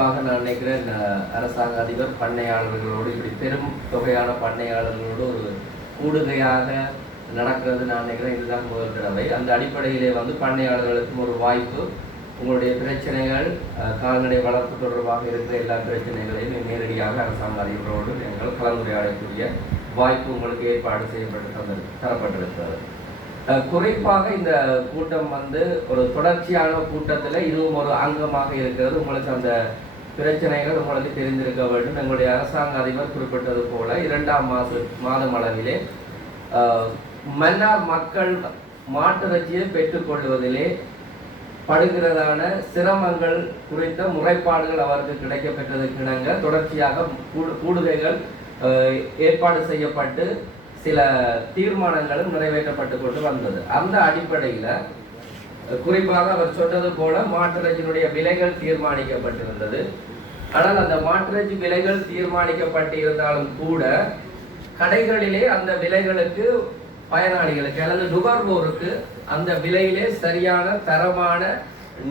குறிப்பாக நான் நினைக்கிறேன் அரசாங்க அதிபர் பண்ணையாளர்களோடு இப்படி பெரும் தொகையான பண்ணையாளர்களோடு ஒரு கூடுகையாக நடக்கிறது நான் நினைக்கிறேன் இதுதான் முதல் தடவை. அந்த அடிப்படையிலே பண்ணையாளர்களுக்கும் ஒரு வாய்ப்பு, உங்களுடைய பிரச்சனைகள் கால்நடை வளர்ப்பு தொடர்பாக இருக்கிற எல்லா பிரச்சனைகளையும் நேரடியாக அரசாங்க அதிபரோடு நீங்கள் கலந்துரையாடக்கூடிய வாய்ப்பு உங்களுக்கு ஏற்பாடு செய்யப்பட்டு தரப்பட்டிருக்கிறது. குறிப்பாக இந்த கூட்டம் ஒரு தொடர்ச்சியான கூட்டத்தில் இதுவும் ஒரு அங்கமாக இருக்கிறது. உங்களுக்கு அந்த பிரச்சனைகள் உங்களுக்கு தெரிந்திருக்க வேண்டும். எங்களுடைய அரசாங்க அதிபர் குறிப்பிட்டது போல 2ஆம் மாதம் அளவிலே மன்னார் மக்கள் மாட்டிறைச்சியை பெற்றுக்கொள்வதிலே படுகிறதான சிரமங்கள் குறித்த முறைப்பாடுகள் அவருக்கு கிடைக்கப்பெற்றதற்கு இணங்க தொடர்ச்சியாக கூடுகைகள் ஏற்பாடு செய்யப்பட்டு சில தீர்மானங்களும் நிறைவேற்றப்பட்டு கொண்டு வந்தது. அந்த அடிப்படையில் குறிப்பாக அவர் சொன்னது போல மாட்டிறைச்சியினுடைய விலைகள் தீர்மானிக்கப்பட்டிருந்தது. ஆனால் அந்த மாட்டிறைச்சி விலைகள் தீர்மானிக்கப்பட்டிருந்தாலும் கூட கடைகளிலே அந்த விலைகளுக்கு பயனாளிகளுக்கு அல்லது நுகர்வோருக்கு அந்த விலையிலே சரியான தரமான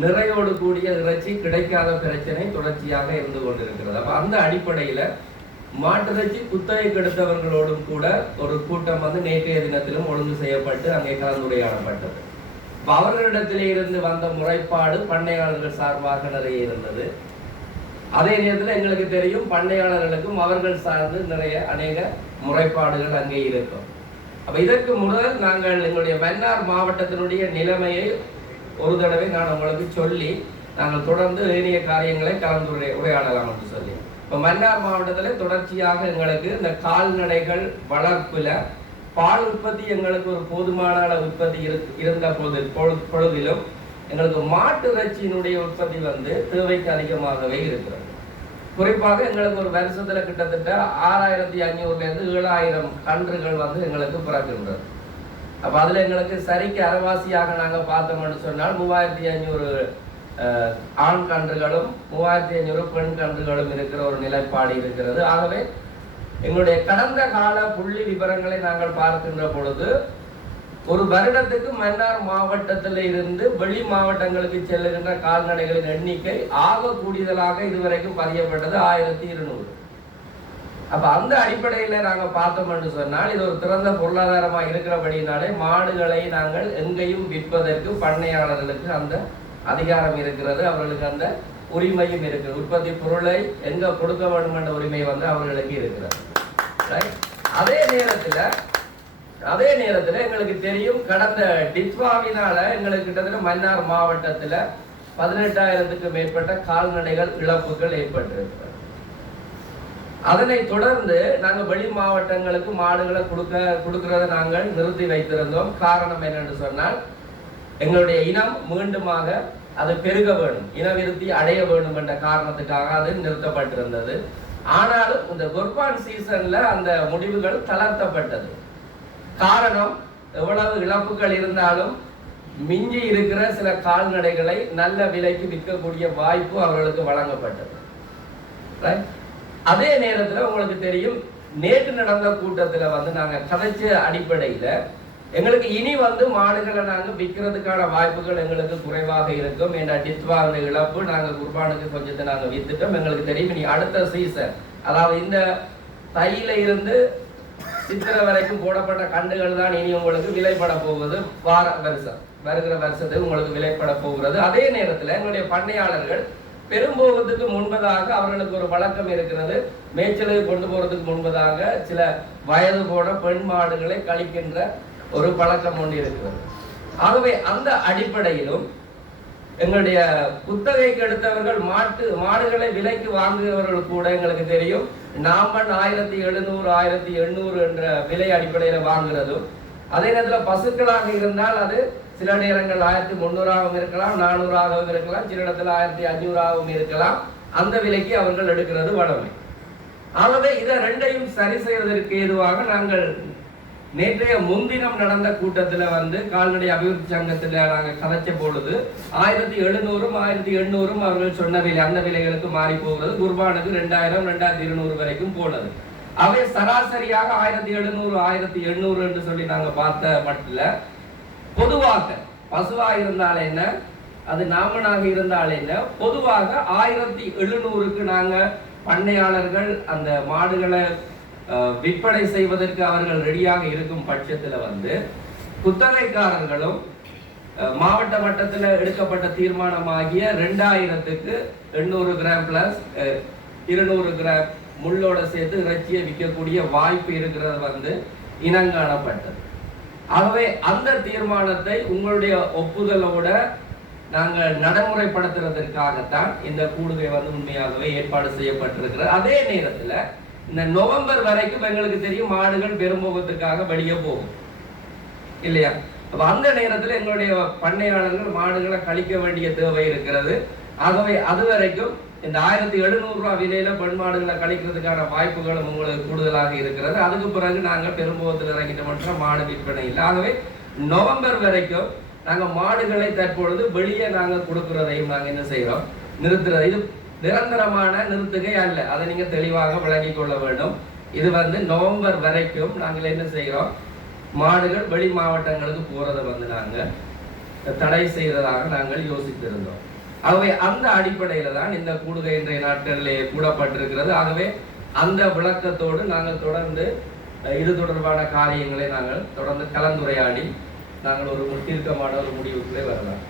நிறையோடு கூடிய இறைச்சி கிடைக்காத பிரச்சனை தொடர்ச்சியாக இருந்து கொண்டிருக்கிறது. அப்ப அந்த அடிப்படையில மாட்டிறைச்சி குத்தகைக்கு எடுத்தவர்களோடும் கூட ஒரு கூட்டம் நேற்றைய தினத்திலும் ஒழுங்கு செய்யப்பட்டு அங்கே கலந்துரையாடப்பட்டது. அவர்களிடத்திலே இருந்து வந்த முறைப்பாடு பண்ணையாளர்கள் சார்பாக நிறைய இருந்தது. அதே நேரத்தில் எங்களுக்கு தெரியும் பண்ணையாளர்களுக்கும் அவர்கள் சார்ந்து அநேக முறைப்பாடுகள் அங்கே இருக்கும். அப்ப இதற்கு முதல் நாங்கள் எங்களுடைய மன்னார் மாவட்டத்தினுடைய நிலைமையை ஒரு தடவை நான் உங்களுக்கு சொல்லி நாங்கள் தொடர்ந்து ஏனைய காரியங்களை உரையாடலாம் என்று சொல்லி, இப்போ மன்னார் மாவட்டத்தில் தொடர்ச்சியாக எங்களுக்கு இந்த கால்நடைகள் வளர்ப்புல பால் உற்பத்தி எங்களுக்கு ஒரு போதுமான அளவு உற்பத்தி இருந்த பொழுதிலும் எங்களுக்கு மாட்டு இறைச்சியினுடைய உற்பத்தி தேவைக்கு அதிகமாகவே இருக்கிறது. குறிப்பாக எங்களுக்கு ஒரு வருஷத்துல கிட்டத்தட்ட 6500 7000 கன்றுகள் எங்களுக்கு பிறக்கின்றது. அப்ப அதுல எங்களுக்கு சரிக்கு அரைவாசியாக நாங்க பார்த்தோம்னு சொன்னால் 3500 ஆண் கன்றுகளும் 3500 பெண் கன்றுகளும் இருக்கிற ஒரு நிலைப்பாடு இருக்கிறது. ஆகவே எங்களுடைய கடந்த கால புள்ளி விவரங்களை நாங்கள் பார்க்கின்ற பொழுது ஒரு வருடத்துக்கு மன்னார் மாவட்டத்தில் இருந்து வெளி மாவட்டங்களுக்கு செல்லுகின்ற கால்நடைகளின் எண்ணிக்கை ஆக கூடுதலாக இதுவரைக்கும் பதியப்பட்டது 1200. அப்ப அந்த அடிப்படையில நாங்க பார்த்தோம் என்று சொன்னால் இது ஒரு திறந்த பொருளாதாரமா இருக்கிறபடினாலே மாடுகளை நாங்கள் எங்கேயும் விற்பதற்கு பண்ணையாளர்களுக்கு அந்த அதிகாரம் இருக்கிறது, அவர்களுக்கு அந்த உரிமையும் இருக்கிறது. உற்பத்தி பொருளை எங்க கொடுக்க வேண்டும் என்ற உரிமை அவர்களுக்கு இருக்கிறது. அதே நேரத்தில் எங்களுக்கு தெரியும் கடந்த டிட்வாவினால எங்களுக்கு கிட்டத்தட்ட மன்னார் மாவட்டத்தில் 18,000க்கு மேற்பட்ட கால்நடைகள் இழப்புகள் ஏற்பட்டிருக்கிறது. அதனை தொடர்ந்து நாங்கள் வெளி மாவட்டங்களுக்கு மாடுகளை கொடுக்கிறத நாங்கள் நிறுத்தி வைத்திருந்தோம். காரணம் என்னென்று சொன்னால் எங்களுடைய இனம் மீண்டுமாக அது பெருக வேண்டும், இனவிருத்தி அடைய வேண்டும் என்ற காரணத்துக்காக அது நிறுத்தப்பட்டிருந்தது. ஆனாலும் இந்த குர்பான் சீசன்ல அந்த முடிவுகள் தளர்த்தப்பட்டது. காரணம் எவ்வளவு இழப்புகள் இருந்தாலும் மிஞ்சி இருக்கிற சில கால்நடைகளை நல்ல விலைக்கு விற்கக்கூடிய வாய்ப்பு அவர்களுக்கு வழங்கப்பட்டது. அதே நேரத்தில் உங்களுக்கு தெரியும் நேற்று நடந்த கூட்டத்தில் நாங்கள் கதைச்ச அடிப்படையில் எங்களுக்கு இனி மாடுகளை நாங்கள் விற்கிறதுக்கான வாய்ப்புகள் எங்களுக்கு குறைவாக இருக்கும். ஏன்னா டித்வா இழப்பு நாங்கள் குர்பானுக்கு கொஞ்சத்தை நாங்கள் வித்துட்டோம். எங்களுக்கு தெரியும் இனி அடுத்த சீசன், அதாவது இந்த தையில இருந்து சித்திரை வரைக்கும் போடப்பட்ட கண்டுகள் தான் இனி உங்களுக்கு விலைப்பட போவது. வருகிற வருஷத்துக்கு உங்களுக்கு விலைப்பட போகிறது. அதே நேரத்தில் எங்களுடைய பண்ணையாளர்கள் பெரும்போகத்துக்கு முன்பதாக அவர்களுக்கு ஒரு வழக்கம் இருக்கிறது. மேய்ச்சலுக்கு கொண்டு போறதுக்கு முன்பதாக சில வயது போன பெண் மாடுகளை கழிக்கின்ற ஒரு பழக்கம் ஒன்று இருக்கிறது. ஆகவே அந்த அடிப்படையிலும் எங்களுடைய குத்தகைக்கு எடுத்தவர்கள் மாடுகளை விலைக்கு வாங்குகிறவர்கள் கூட எங்களுக்கு தெரியும் நாமன் 1700 1800 என்ற விலை அடிப்படையில் வாங்குறதும், அதே நேரத்தில் பசுக்களாக இருந்தால் அது சில நேரங்கள் 1300 இருக்கலாம், 400 இருக்கலாம், சில இடத்துல 1500 இருக்கலாம். அந்த விலைக்கு அவர்கள் எடுக்கிறது வழமை. ஆகவே இதை ரெண்டையும் சரி செய்வதற்கு ஏதுவாக நாங்கள் நேற்றைய முன்தினம் நடந்த கூட்டத்தில் கால்நடை அபிவிருத்தி சங்கத்தில் நாங்கள் கதைச்ச பொழுது 1700 1800 அவர்கள் சொன்ன விலை அந்த விலைகளுக்கு மாறி போகிறது. குர்பானுக்கு 2000 2200 வரைக்கும் போனது. அவை சராசரியாக 1700 1800 என்று சொல்லி நாங்கள் பார்த்த மட்டில் பொதுவாக பசுவா இருந்தால் என்ன, அது நாமனாக இருந்தால் என்ன, பொதுவாக 1700க்கு நாங்க பண்ணையாளர்கள் அந்த மாடுகளை விற்பனை செய்வதற்கு அவர்கள் ரெடியாக இருக்கும் பட்சத்துல குத்தகைக்காரர்களும் மாவட்ட மட்டத்தில் எடுக்கப்பட்ட தீர்மானமாகிய 2000க்கு 800 கிராம் பிளஸ் 200 கிராம் முள்ளோட சேர்த்து இறைச்சியை விற்கக்கூடிய வாய்ப்பு இருக்கிறது இனங்காணப்பட்டது. ஆகவே அந்த தீர்மானத்தை உங்களுடைய ஒப்புதலோட நாங்கள் நடைமுறைப்படுத்துறதற்காகத்தான் இந்த கூடுகை உண்மையாகவே ஏற்பாடு செய்யப்பட்டிருக்கிறது. அதே நேரத்தில் இந்த நவம்பர் வரைக்கும் எங்களுக்கு தெரியும் மாடுகள் பெரும்போகத்துக்காக வெளியே போகும் இல்லையா. அப்ப அந்த நேரத்தில் எங்களுடைய பண்ணையாளர்கள் மாடுகளை கழிக்க வேண்டிய தேவை இருக்கிறது. ஆகவே அது வரைக்கும் இந்த 1700 ரூபாய் விலையில பெண் மாடுகளை கழிக்கிறதுக்கான வாய்ப்புகளும் உங்களுக்கு கூடுதலாக இருக்கிறது. அதுக்கு பிறகு நாங்கள் பெரும்போகத்தில் இறங்கிட்ட மாடு விற்பனை இல்லை. ஆகவே நவம்பர் வரைக்கும் நாங்கள் மாடுகளை தற்பொழுது வெளியே நாங்கள் கொடுக்கிறதையும் நாங்கள் என்ன செய்கிறோம், நிறுத்துறது. இது நிரந்தரமான நிறுத்துகை அல்ல, அதை நீங்க தெளிவாக விளங்கிக் கொள்ள வேண்டும். இது நவம்பர் வரைக்கும் நாங்கள் என்ன செய்கிறோம், மாடுகள் வெளி மாவட்டங்களுக்கு போறதை நாங்கள் தடை செய்ததாக நாங்கள் யோசித்திருந்தோம். ஆகவே அந்த அடிப்படையில தான் இந்த கூடுகை இன்றைய நாட்களிலே கூடப்பட்டிருக்கிறது. ஆகவே அந்த விளக்கத்தோடு நாங்கள் தொடர்ந்து இது தொடர்பான காரியங்களை நாங்கள் தொடர்ந்து கலந்துரையாடி நாங்கள் ஒரு தீர்க்கமான ஒரு முடிவுக்குள்ளே வரலாம்.